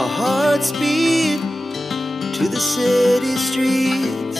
Our hearts beat to the city streets.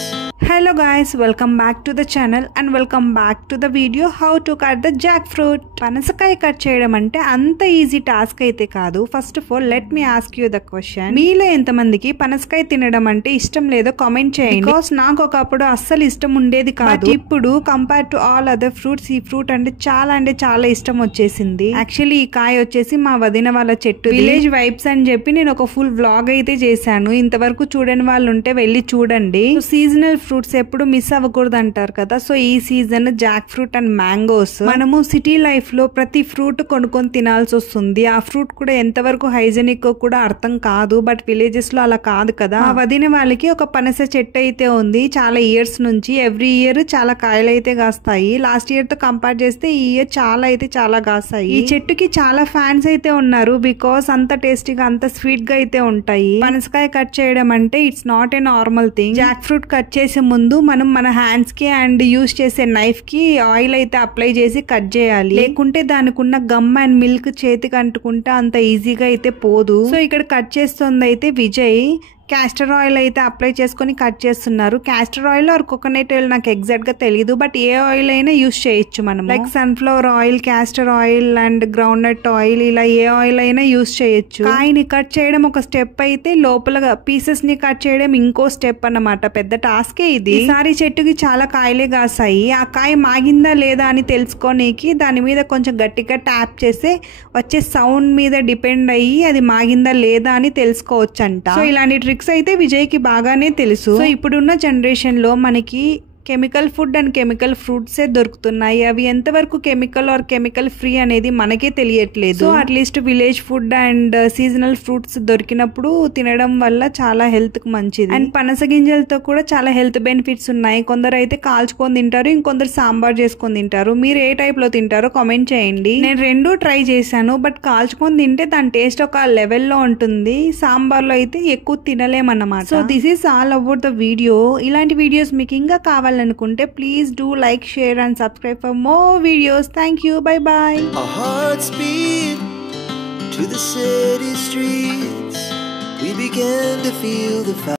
Hello guys, welcome back to the channel and welcome back to the video how to cut the jackfruit. పనసకాయ cut చేయడం అంటే అంత easy task అయితే కాదు. First of all let me ask you the question, మీలో ఎంతమందికి పనసకాయ తినడం అంటే ఇష్టం లేదో కామెంట్ చేయండి. బికాస్ నాకు ఒకప్పుడు అస్సలు ఇష్టం ఉండేది కాదు. ఇప్పుడు compare to all other fruits ఈ ఫ్రూట్ అంటే చాలా ఇష్టం వచ్చేసింది. యాక్చువల్లీ ఈ కాయ వచ్చేసి మా వదిన వాళ్ళ చెట్టు, విలేజ్ వైబ్స్ అని చెప్పి నేను ఒక ఫుల్ వ్లాగ్ అయితే చేశాను. ఇంతవరకు చూడని వాళ్ళు ఉంటే వెళ్ళి చూడండి. సీజనల్ ఫ్రూట్స్ ఎప్పుడు మిస్ అవ్వకూడదు అంటారు కదా. సో ఈ season Jack fruit and mangoes. మనము సిటీ లైఫ్ లో ప్రతి ఫ్రూట్ కొనుక్కొని తినాల్సి వస్తుంది. ఆ ఫ్రూట్ కూడా ఎంతవరకు హైజెనిక్ కూడా అర్థం కాదు. బట్ విలేజెస్ లో అలా కాదు కదా. ఆ వదిన వాళ్ళకి ఒక పనస చెట్టు అయితే ఉంది చాలా ఇయర్స్ నుంచి. ఎవ్రీ ఇయర్ చాలా కాయలు అయితే కాస్తాయి. లాస్ట్ ఇయర్ తో కంపేర్ చేస్తే ఈ ఇయర్ చాలా కాస్తాయి. ఈ చెట్టుకి చాలా ఫ్యాన్స్ అయితే ఉన్నారు. బికాస్ అంత టేస్టీగా అంత స్వీట్ గా అయితే ఉంటాయి. పనసకాయ కట్ చేయడం అంటే it's not a normal thing. Jack fruit cut చేసే ముందు మనం మన హ్యాండ్స్ కి అండ్ యూజ్ చేసే నైఫ్ కి ఆయిల్ అయితే అప్లై చేసి కట్ చేయాలి. లేకుంటే దానికి ఉన్న గమ్ అండ్ మిల్క్ చేతికి అంటుకుంటే అంత ఈజీగా అయితే పోదు. సో ఇక్కడ కట్ చేస్తుంది అయితే విజయ్ క్యాస్టర్ ఆయిల్ అయితే అప్లై చేసుకుని కట్ చేస్తున్నారు. Castor oil or coconut oil నాకు ఎగ్జాక్ట్ గా తెలియదు. బట్ ఏ ఆయిల్ అయినా యూజ్ చేయొచ్చు మనం. Like sunflower oil, castor oil and groundnut oil, ఇలా ఏ ఆయిల్ అయినా యూజ్ చేయొచ్చు. కాయని కట్ చేయడం ఒక స్టెప్ అయితే లోపల పీసెస్ ని కట్ చేయడం ఇంకో స్టెప్ అన్నమాట. పెద్ద టాస్కే ఇది. ఈసారి చెట్టుకి చాలా కాయలే కాసాయి. ఆ కాయ మాగిందా లేదా అని తెలుసుకోనికి దాని మీద కొంచెం గట్టిగా ట్యాప్ చేస్తే వచ్చే సౌండ్ మీద డిపెండ్ అయ్యి అది మాగిందా లేదా అని తెలుసుకోవచ్చు అంట. సో ఇలాంటి ట్రిక్స్ అయితే విజయ్ కి బాగానే తెలుసు. సో ఇప్పుడున్న జనరేషన్ లో మనకి కెమికల్ ఫుడ్ అండ్ కెమికల్ ఫ్రూట్సే దొరుకుతున్నాయి. అవి ఎంతవరకు కెమికల్ ఆర్ కెమికల్ ఫ్రీ అనేది మనకే తెలియట్లేదు. So at least village food and seasonal fruits దొరికినప్పుడు తినడం వల్ల చాలా హెల్త్ కు మంచిది. అండ్ పనస గింజలతో కూడా చాలా హెల్త్ బెనిఫిట్స్ ఉన్నాయి. కొందరు అయితే కాల్చుకొని తింటారు, ఇంకొందరు సాంబార్ చేసుకొని తింటారు. మీరు ఏ టైప్ లో తింటారో కామెంట్ చేయండి. నేను రెండూ ట్రై చేశాను. బట్ కాల్చుకొని తింటే దాని టేస్ట్ ఒక లెవెల్లో ఉంటుంది. సాంబార్ లో అయితే ఎక్కువ తినలేమన్నమాట. So this is all about the video. ఇలాంటి వీడియోస్ మీకు ఇంకా కావాలనుకుంటే please do like, share and subscribe for more videos. Thank you. Bye bye. Our hearts beat to the city streets. We began to feel the fire.